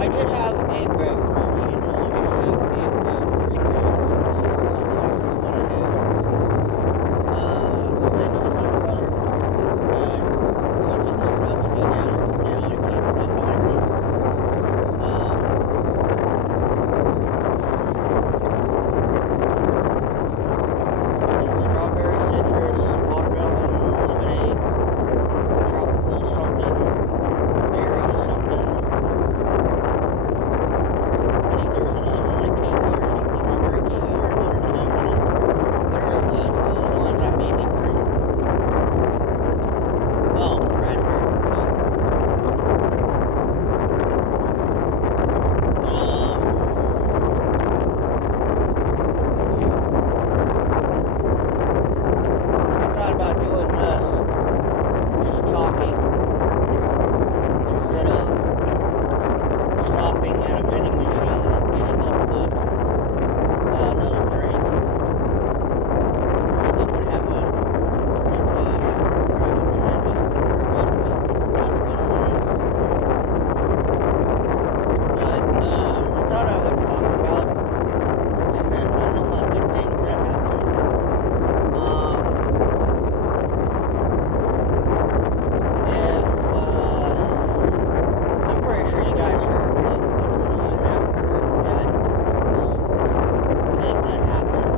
I did have a beverage, you know, I did have a beverage, a sparkling ice, that's what I had. Thanks to my brother, pointing those out to me now I can't stop buying them. Um, Strawberry citrus, watermelon, lemonade, tropical something, berry something. I think there's another one like kiwi or something, strawberry kiwi or whatever the heck it is. Whatever it was, those are the ones I mainly drink. Oh, raspberry. I thought about doing this, just talking instead of stopping at a vending machine and getting another drink. I'm gonna have a douche driving behind me, or about to get on my ass at some point. But I thought I would talk about a lot of things that happened. If I'm pretty sure you guys heard what went on after that horrible thing that happened.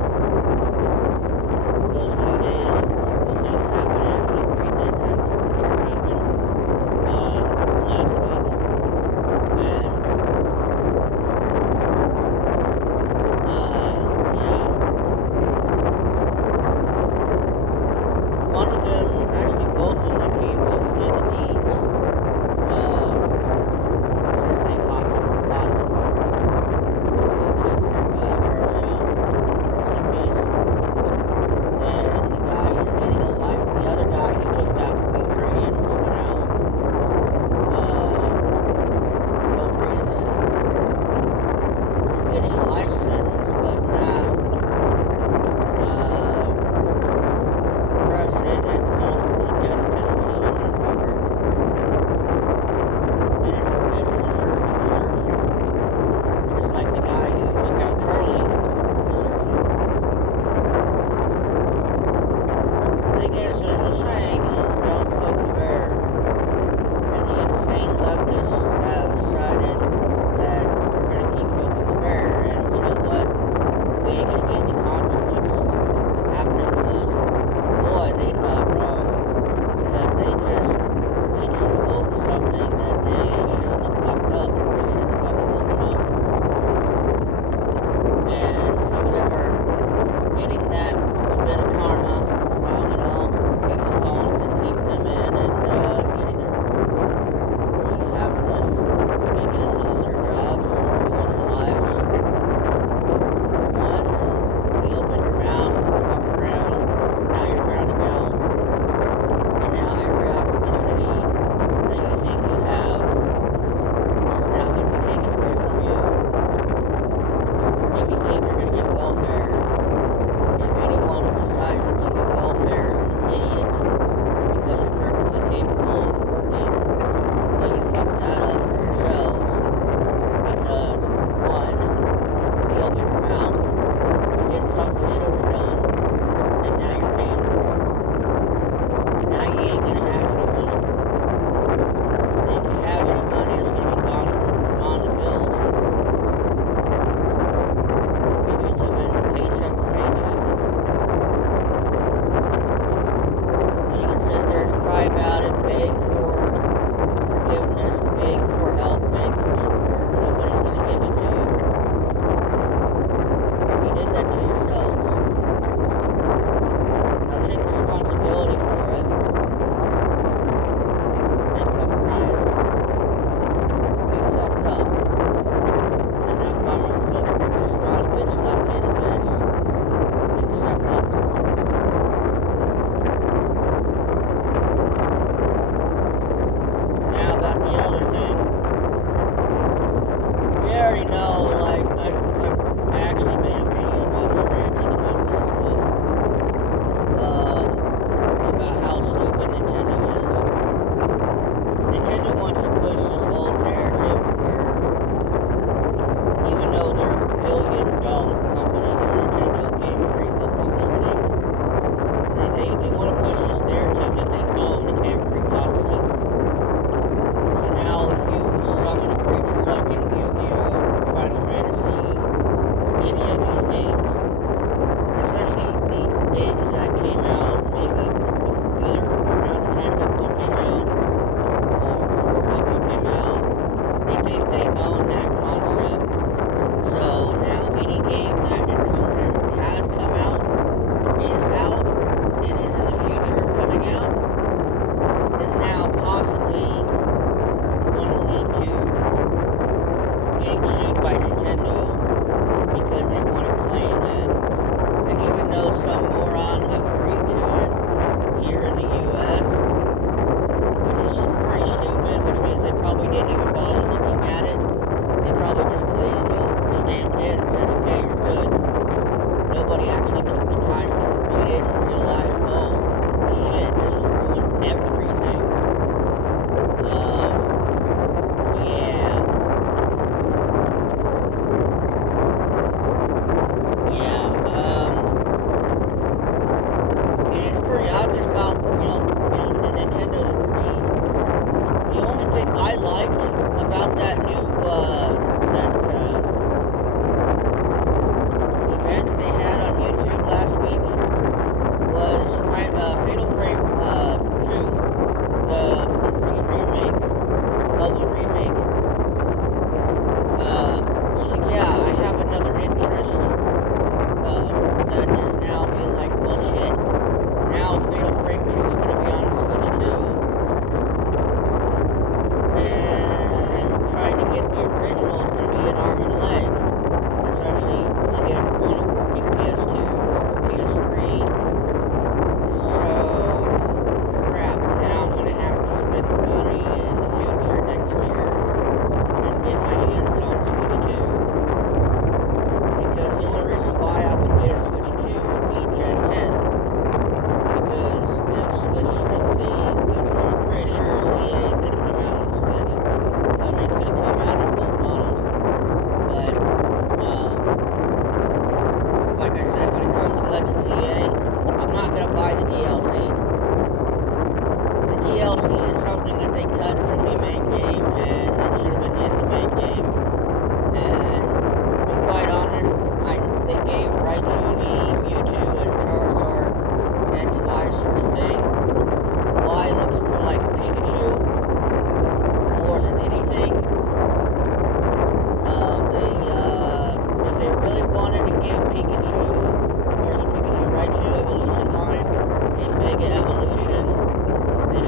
Those 2 days of horrible things happened. Actually, three things that happened last week, and yeah, one of them, actually both of the people who did the deeds, since they caught the fucker who took Charlie out, rest in peace. And the guy is getting a life. The other guy who took that Ukrainian woman out, for no reason, is getting a life sentence. But nah, president had called for the death penalty on that fucker, and it's deserved. He deserves it, just like the guy who took out Charlie deserves it. Thing is, there's a saying, don't poke the bear. And the insane leftists have decided that we're going to keep poking the bear. And you know what? We ain't going to get any consequences happening to us. Boy, they thought wrong. Because they just awoke something that they shouldn't have fucked up. They shouldn't have fucking woken up. And some of them are getting that a bit of karma about, you know, people calling to keep them in and getting their, having them, making them lose their jobs and ruin their lives. For one, you opened your mouth, you fucked around, now you're drowning out, and now every opportunity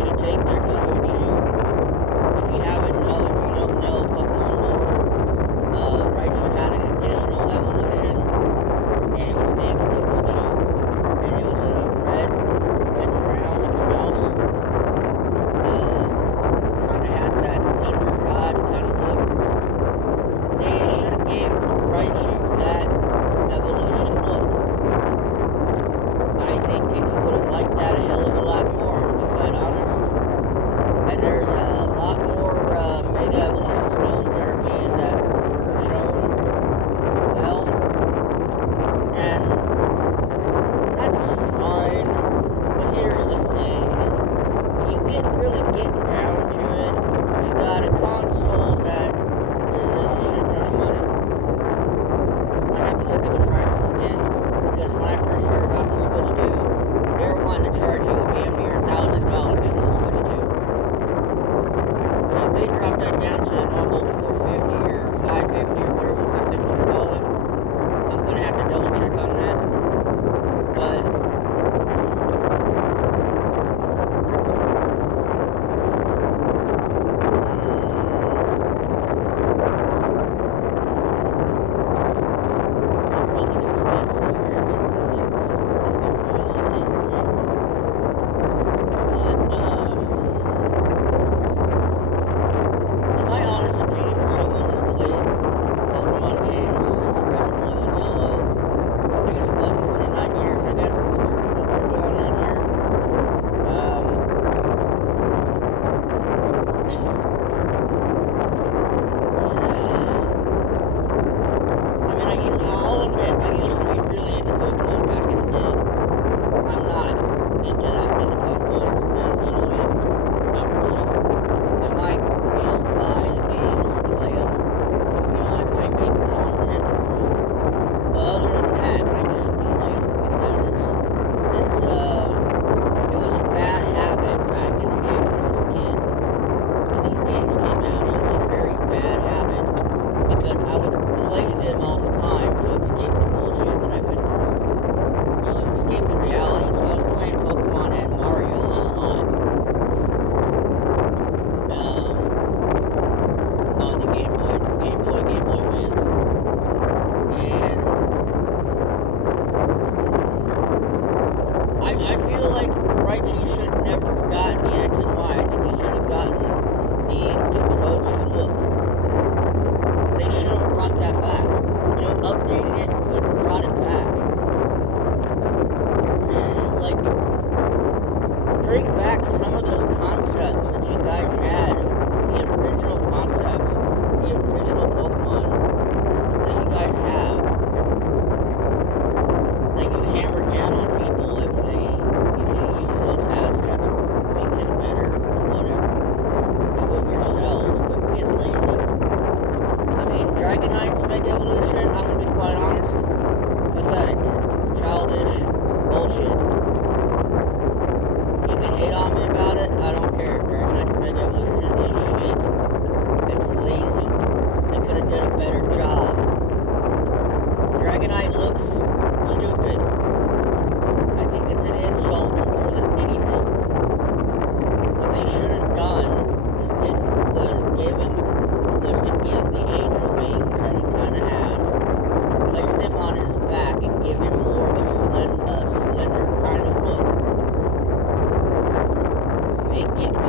should take their Garuchu. If you don't know Pokemon lore, Raichu had an additional evolution, and it was named Garuchu, and it was a red and brown looking mouse. Kind of had that Thunder God kind of look. They should have gave Raichu that evolution look. I think people would have liked that a hell of a lot more, to be quite honest. And there's a lot more Mega Evolution Stones that were shown as well. And that's fine. But here's the thing. When you really get down to it, you got a console that is a shit ton of money. I have to look at the prices again, because when I first heard about the Switch 2, they were wanting to charge you damn near $1,000 for the Switch 2. If they drop that down to a normal $450 or $550 or whatever the fuck they want to call it, I'm gonna have to double check on that. But I'm probably gonna stop somewhere and get something, because it's gonna be a really long day for me. But in my honest opinion, for someone who's played Pokemon games since Red, Blue, and Yellow, I guess what, 29 years, I guess, is what we're going on here. I'll admit, I used to be really into Pokemon back in the day. I'm not into Pokemon as well, not really. I might, buy the games and play them. I might make content for them. But other than that, I just play them because it was a bad habit back in the day when I was a kid. When these games came out, it was a very bad habit because I would play them all the time to escape the bullshit that I went through. Escape the reality. So I was playing Pokemon and Mario a lot. On the Game Boy Advance. And I feel like Raichu should never have gotten the X and Y. I think he should have gotten the Garuchu look. They should have brought that back. Updated it, but brought it back. Like, bring back some of those concepts that you guys had. The original concepts. The original Pokemon that you guys have. That you hammer down on people if they use those assets or make them better or whatever. Do it yourselves. Quit being lazy. Dragonite's Mega Evolution, I'm gonna be quite honest, pathetic, childish, bullshit. You can hate on me about it, I don't care. Dragonite's Mega Evolution is shit. It's lazy. They could have done a better job. Dragonite looks stupid. I think it's an insult more than anything. What they should have done was to give the angel wings that he kind of has, place them on his back and give him more of a slender kind of look.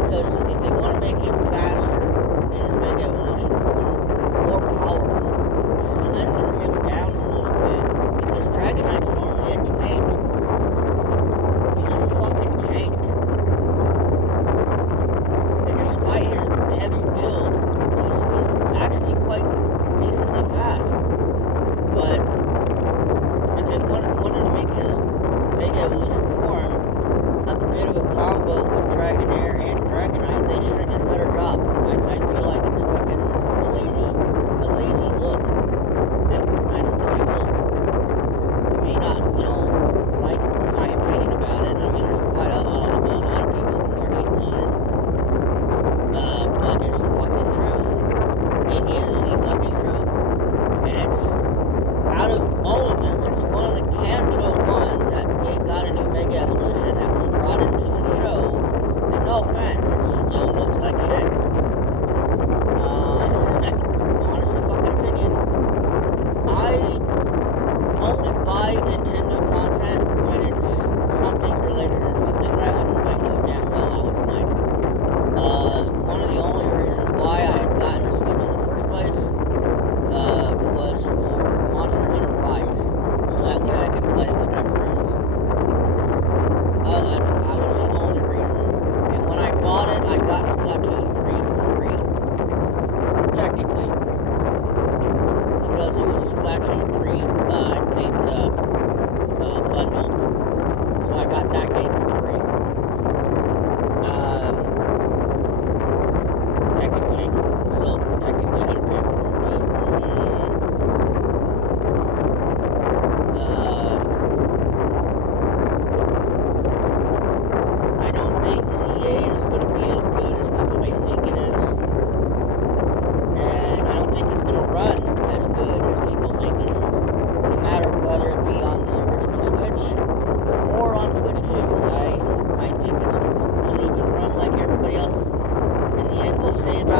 Because if they want to make him faster in his Mega Evolution form, more powerful, slender him down a little bit, because Dragonite's normally a tank. He's a fucking tank. And despite his heavy build, he's actually quite decently fast. But if they wanted to make his Mega Evolution form a bit of a combo with Dragonair and Dragonite, they should have done a better job. I feel like it's a fucking lazy look. And people may not,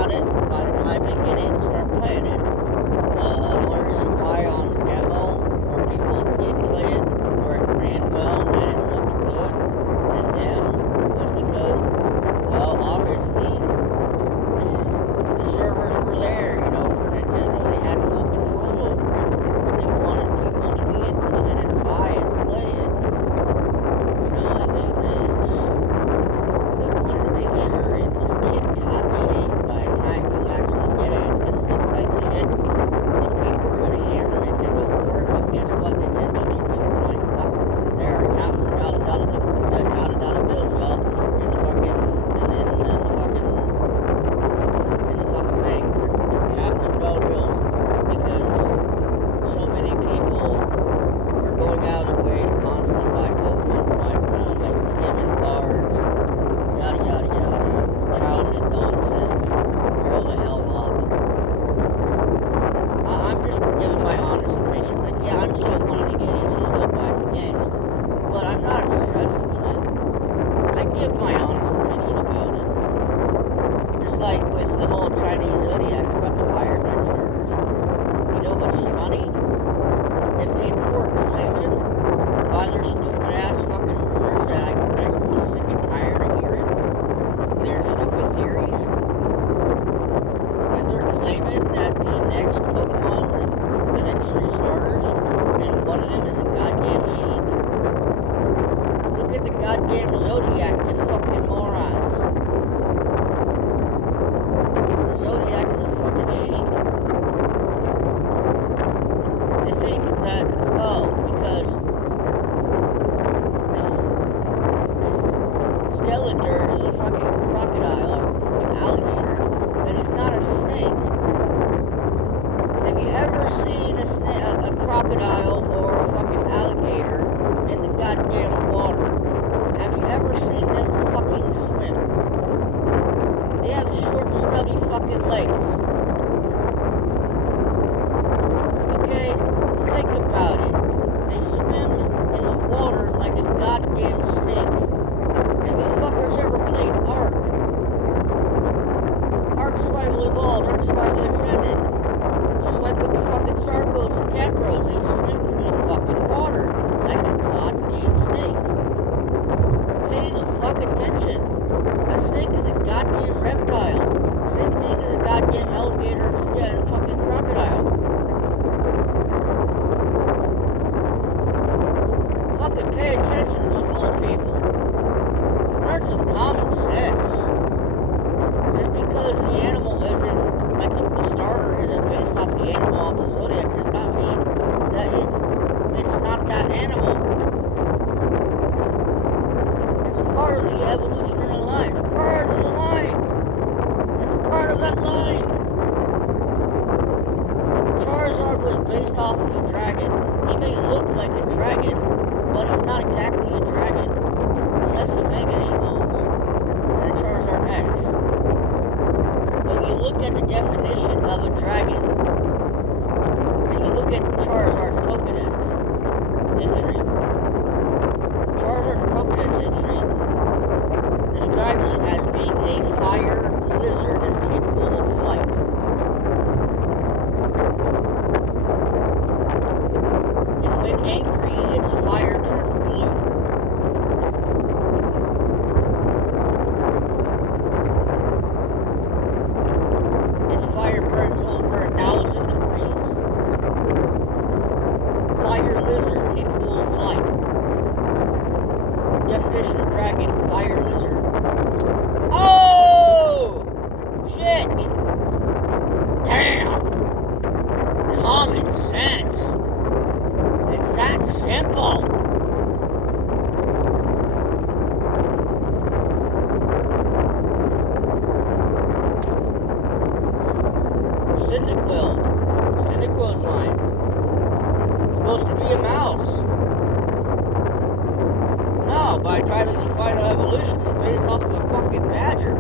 about it by the time they get it and start playing it. The only reason why on the demo where people did play it, where it ran well and it looked good to them, was because, well, obviously, the servers were there, for Nintendo. They had full control over it. They wanted people to be interested and buy and play it. They wanted to make sure it was tip-top shape. By the time you actually get it, it's going to look like shit. And people are going to hammer Nintendo for it. But guess what? Nintendo don't give a flying fuck. They're counting dollar bills, y'all. In the fucking bank. They're counting them dollar bills. Because so many people are going out of their way to constantly buy Pokemon, like skimming cards, yada yada yada, childish nonsense. Grow the hell up. I'm just giving my honest opinion. Like, yeah, I'm still wanting to get into, still buy some games, but I'm not obsessed with it. I give my honest opinion about it. Just like with the whole Chinese Zodiac about the fire type starters. You know what's funny? If people were claiming by their stupid ass fucking rumors that I'm sick and tired of hearing, their stupid theories, that they're claiming that the next Pokemon, the next 3 starters, and one of them is a goddamn sheep. Look at the goddamn Zodiac, you fucking morons. The Zodiac is a fucking sheep. They think that, because Skeletor is a fucking crocodile or a fucking alligator, that is not a snake. Have you ever seen a crocodile or a fucking alligator in the goddamn water? Have you ever seen them fucking swim? They have short, stubby fucking legs. Okay? Think about it. They swim in the water like a goddamn snake. Have you fuckers ever played Ark? Ark Survival Evolved, Ark Survival Ascended. Just like with the fucking Sarcos and Capros, they swim through the fucking water like a goddamn snake. Pay the fuck attention. A snake is a goddamn reptile. Same thing as a goddamn alligator and fucking crocodile. Fucking pay attention to school, people. Learn some common sense. Just because the animal isn't, like the starter isn't based off the animal off the Zodiac, does not mean that it's not that animal. It's part of the evolutionary line. It's part of the line. It's part of that line. Charizard was based off of a dragon. He may look like a dragon, but he's not exactly a dragon. Unless he Mega evolves. And then Charizard X. When you look at the definition of a dragon, and you look at Charizard's Pokedex entry, Charizard's Pokedex entry describes it as being a fire lizard that's capable of flight. And when angry, its fire turns blue. Its fire burns over 1,000 degrees. Fire lizard capable of flight. Definition of dragon, fire lizard. Oh! Shit! Damn! Common sense. It's that simple. Cyndaquil's line. It's supposed to be a mouse. No, by the time it's a final evolution, it's based off of a fucking badger.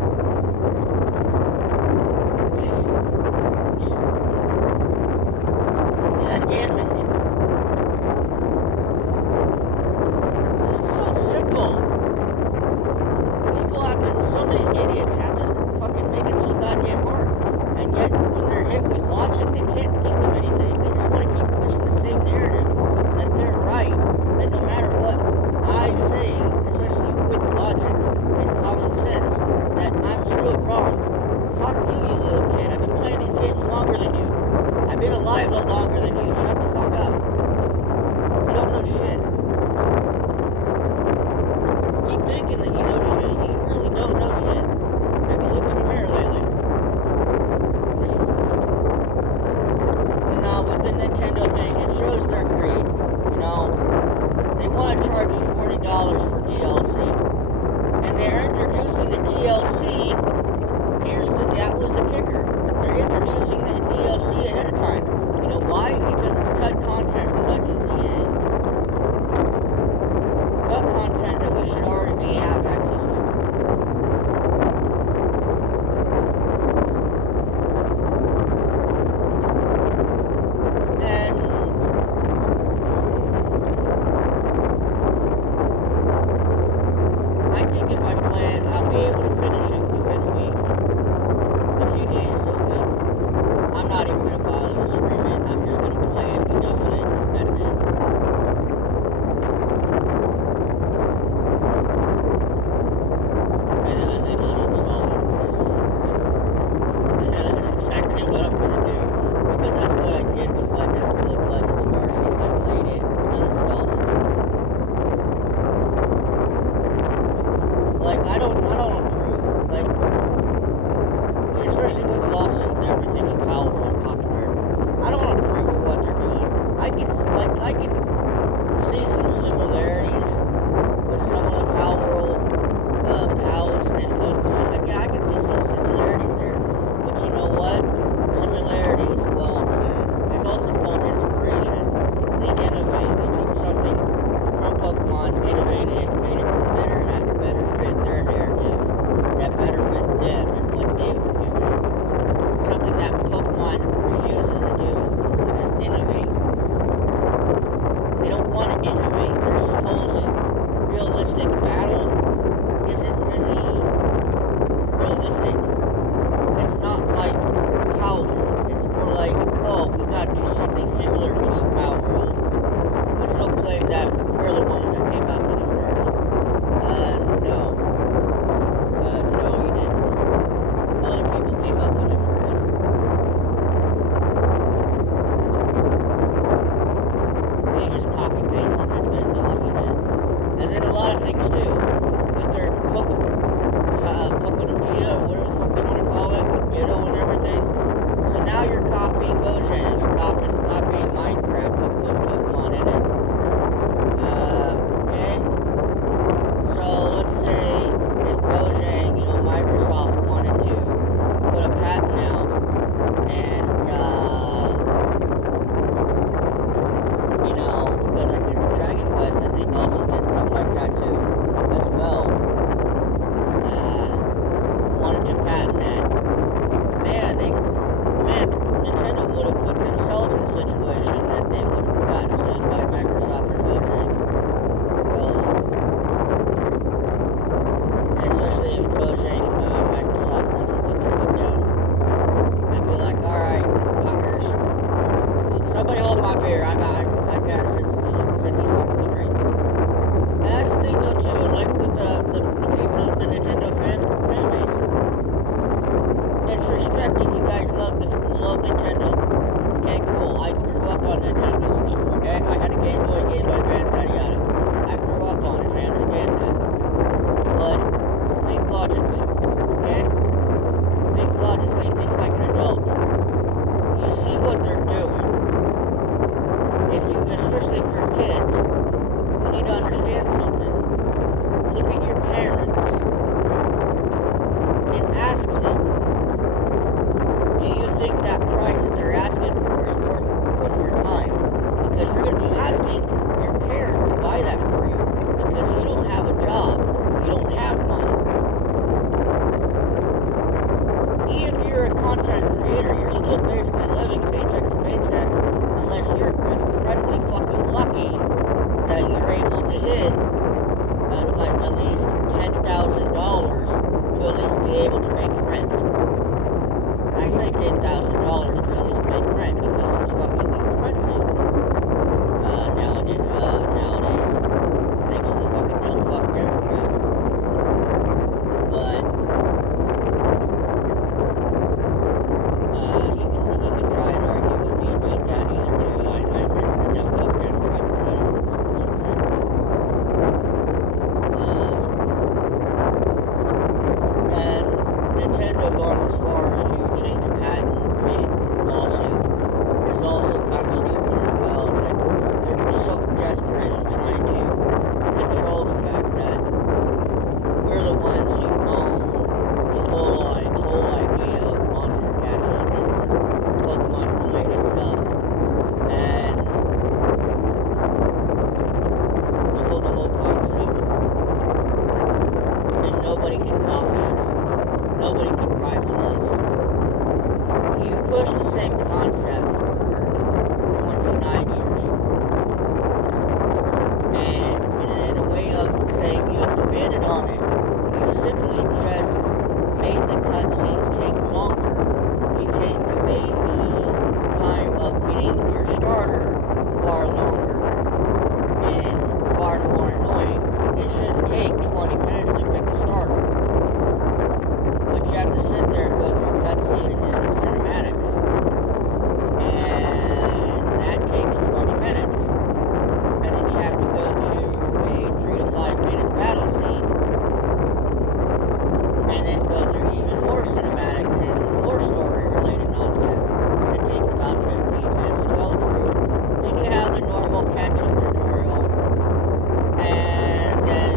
God damn it. It's so simple. People have to, so many idiots have to fucking make it so goddamn hard. And yet, when they're hit with logic, they can't think of anything. They just want to keep pushing the same narrative that they're right, that no matter what I say, especially with logic and common sense, that I'm still wrong. Fuck you, you little kid. I've been playing these games longer than you. I've been alive a lot longer than you. Shut the fuck up. You don't know shit. Keep thinking that you know shit. You really don't know shit. Have you looked in the mirror lately? And now with the Nintendo thing, it shows their greed. You know, they want to charge you $40 for DLC. And they're introducing the DLC. That was the kicker. They're introducing the DLC ahead of time. You know why? Because it's cut content from Legends EA. Cut content that we should already have access to. And I think if I play it, I'll be able to finish it within a week. A few days to a week. I'm not even going to bother to stream it. I'm just going to play it, be done with it. That's it. And then uninstall it. And that's exactly what I'm going to do. Because that's what I did with Legends of Arceus. I played it, uninstalled it. Like, I don't approve. Like, especially with the lawsuit and everything in Power World Pocket Bear. I don't approve of what they're doing. I can see some similarities with some of the Power World pals and Pokemon. I can see some similarities there. But you know what? Similarities, well, it's also called inspiration. They innovate. They took something from Pokemon, innovated it, made it better, and that better fit their narrative. That better fit them and what they were doing. Something that Pokemon refuses to do, which is innovate. They don't want to innovate. Their supposed realistic battle isn't really realistic. It's not like Power World. It's more like, oh, we gotta do something similar to Power World. But still claim that we're the ones that came out with it first. No. No, you didn't. Other people came up with it first. You just copy pasted. That's basically what you did. And then a lot of things too, with their Pokepedia, or whatever the fuck they want to call it, with Ditto and everything. So now you're copying Mojang, you're copying Minecraft, but put Pokemon in it. Okay? So let's say if Mojang, Microsoft wanted to put a patent out, and because I think Dragon Quest, I think also did something like that too, as well. Wanted to patent that. Nintendo would have put themselves in a situation that they would have gotten sued by Microsoft or Mojang, or both. Especially if Mojang and Microsoft wanted to put their foot down and be like, alright, fuckers, somebody hold my beer, I gotta set these fuckers straight. And that's the thing though too, like with the people, the Nintendo fan base, it's respected. You guys love Nintendo. Okay, cool. I grew up on Nintendo stuff, okay? I had a Game Boy Advance, yada yada. I grew up on it. I understand that. But think logically, okay? Think logically, think like an adult. You see what they're doing. Especially for kids, you need to understand something. Look at your parents and ask them, do you think that price that they're asking for is worth your time? Because you're going to be asking your parents to buy that for you because you don't have a job. You don't have money. Even if you're a content creator, you're still basically living paycheck to paycheck unless you're incredibly fucking lucky that you're able to hit at least $10,000 to at least be able to make rent. I say $10,000 Nintendo going as far as to change a patent mid-lawsuit is also kind of stupid as well. It's like they're so desperate in trying to control the fact that we're the ones who own the whole idea of monster catching and Pokemon related stuff. And the whole concept. And nobody can copy us. Nobody can rival us. You push the same concept for 29 years. And in a way of saying you expanded on it, you simply just made the cutscenes take longer. You made the time of getting your starter far longer and far more annoying. It shouldn't take 20 minutes to pick a starter. But you have to sit there and go through cutscene and cinematics. And that takes 20 minutes. And then you have to go to a 3 to 5 minute battle scene. And then go through even more cinematics and more story related nonsense. It takes about 15 minutes to go through. Then you have the normal catching tutorial. And then,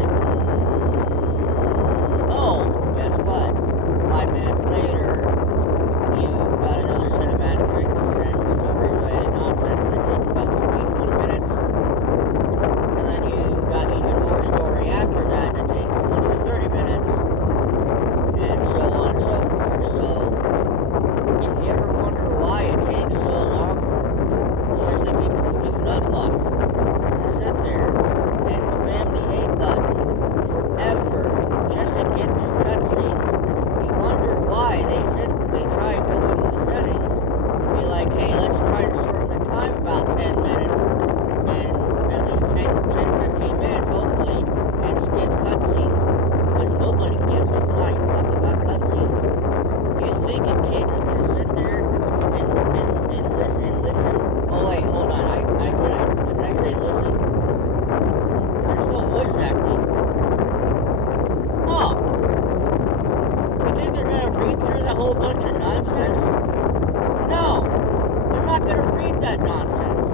oh, guess what? 5 minutes later, you got another cinematics and story-related nonsense that takes about 15-20 minutes. And then you got even more story after that takes 20 to 30 minutes. And so on and so forth. So, if you ever wonder why it takes so long for especially people who do Nuzlocke to sit there and spam the A button forever just to get through cutscenes, you wonder why they try and go into the settings and be like, hey, let's try to shorten the time about 10 minutes and at least 10-15 minutes hopefully and skip cutscenes, because nobody gives a flying fuck about cutscenes. You think a kid is going to sit there and listen? Oh wait, hold on, did I say listen? There's no voice acting. Oh. You think they're going to read through the whole bunch of nonsense? No. They're not going to read that nonsense.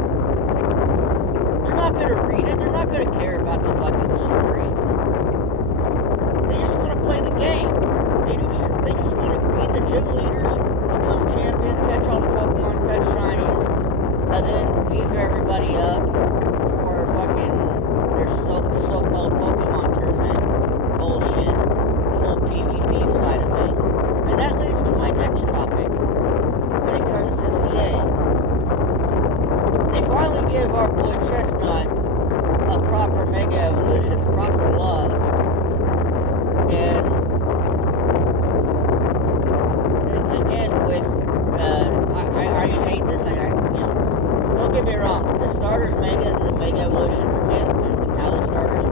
They're not going to read it. They're not going to care about the fucking story. They just want to play the game. They just want to beat the gym leaders, become champion, catch all the Pokemon, catch shinies, and then beef everybody up for fucking the so-called Pokemon tournament bullshit. The whole PvP side of things. And that leads to my next topic when it comes to CA. They finally give our boy Chestnut a proper Mega Evolution, a proper love. And again, with I hate this. Don't get me wrong. The starters the Mega Evolution for the Kalos starters,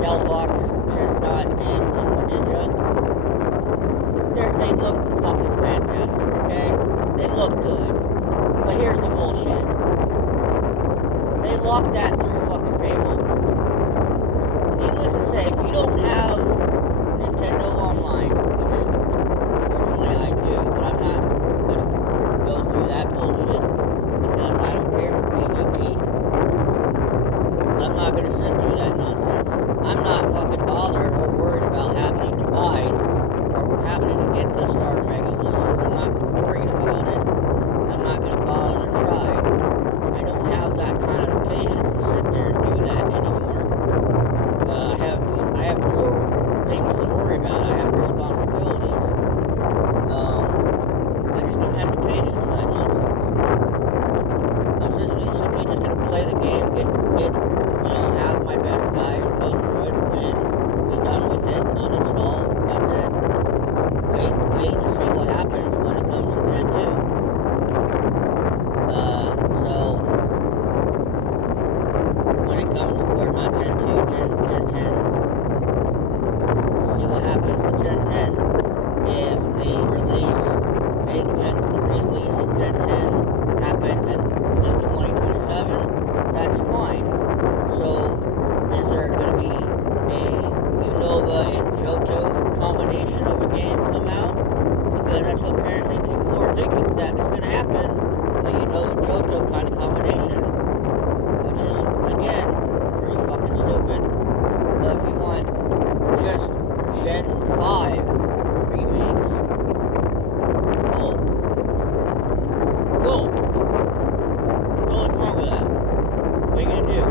Delphox, Chestnut, and Ninja. They look fucking fantastic. Okay, they look good. But here's the bullshit. They locked that through fucking paywall. Needless to say, if you don't have Nintendo Online, which fortunately I do, but I'm not gonna go through that bullshit because I don't care for PvP. I'm not gonna sit through that nonsense. I'm not fucking bothered or worried about happening to buy or happening to get the starter Mega Evolutions. I'm not worried about it. I'm not gonna bother to try. I don't have that kind of patience to sit there and do that anymore. I have more things to worry about. I have responsibilities. I just don't have the patience for that nonsense. I'm simply just gonna play the game, have my best guys go through it and be done with it, uninstall. That's it. Wait to see what happens when it comes to Gen 2. So when it comes, or not Gen 2, Gen 10. See what happens with Gen 10. If the release of Gen 10 happen in 2027, that's fine. So, is there going to be a Unova and Johto combination of a game come out? because that's what apparently people are thinking that it's going to happen. You know, a JoJo kind of combination, which is, again, pretty fucking stupid. But if you want just Gen 5 remakes, cool. Cool. What's wrong with that? What are you going to do?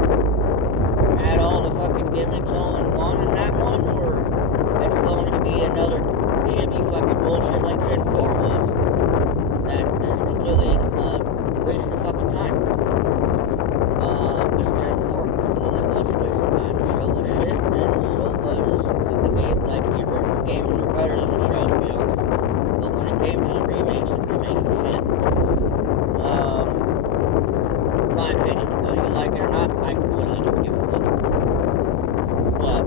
Add all the fucking gimmicks all in one in that one? Or it's going to be another chibi fucking bullshit like Gen 4 was? That is completely waste of fucking time. Because Gen 4 completely was a waste of time. The show was shit, and so was the game. Like, the original games were better than the show, to be honest. But when it came to the remakes were shit. My opinion, whether you like it or not, I clearly don't give a fuck. But,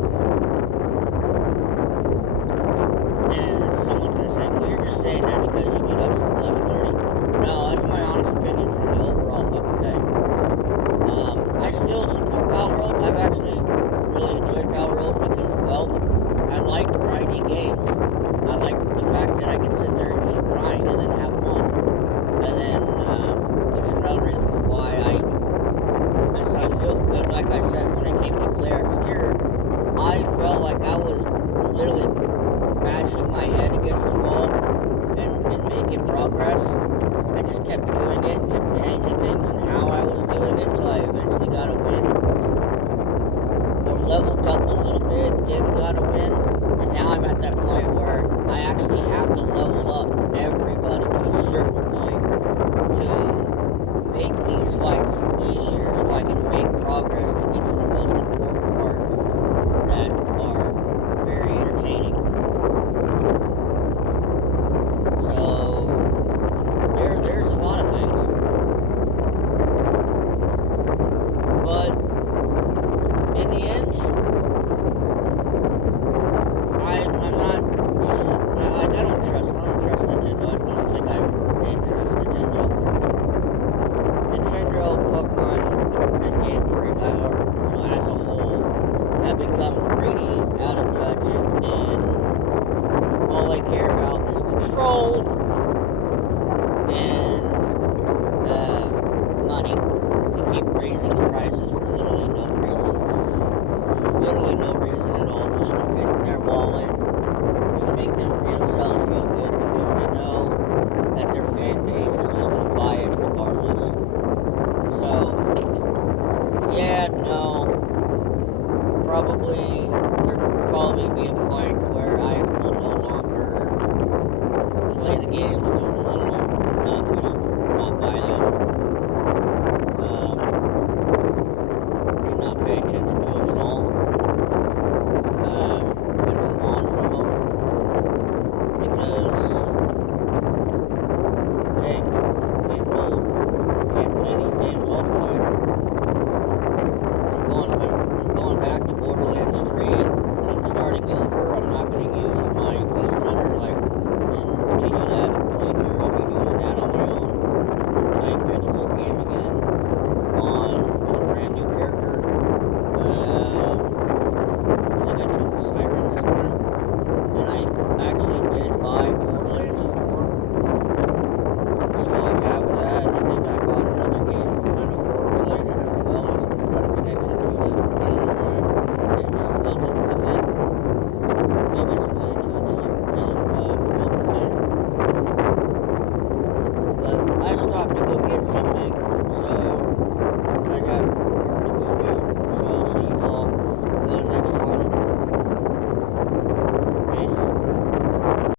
and someone's gonna say, well, you're just saying that because you've been up since 11:30. No, that's my honest opinion from the overall fucking thing. I still support Palworld. I've actually really enjoyed Palworld because, well, I like grindy games. I like the fact that I can sit there and just grind and then have fun. And then, which is another reason why I feel, because like I said, when it came to Clair Obscur, I felt like I was literally bashing my head against the wall and making progress. I just kept doing it and kept changing things and how I was doing it until I eventually got a win. I leveled up a little bit, then got a win, and now I'm at that point where I actually have to level up everybody to a certain point to make these fights easier so I can make progress to get to the most important parts that are very entertaining. So there's a lot of things. But in the end, I don't trust Nintendo. I don't think I did trust Nintendo. Nintendo, Pokemon, and Game Freak, as a whole, have become greedy, out of touch, and all they care about is control and money. They keep raising the prices for literally no reason. Literally no reason at all, just to fit in their wallet, just to make themselves feel good, because they know that their fan base is just going to buy it regardless. So, yeah, no, there'll probably be a point where I will no longer play the games, not buy them, and not pay attention to them at all, and move on from them, because, hey, getting old, can't play these games all the time. I'm going back to Borderlands 3, and I'm starting over. I'm not going to use my Beast Hunter, and continue that playthrough. I'll be doing that on my own. I'm playing through the whole game again with a brand new character. I think I chose a Siren this time. And I actually did buy Borderlands 4. So I have that. I think I bought another game that's kind of horror related as well. It's got a connection to it. I don't know why. It just bundled with it. Maybe it's related to a developer thing. But I stopped to go get something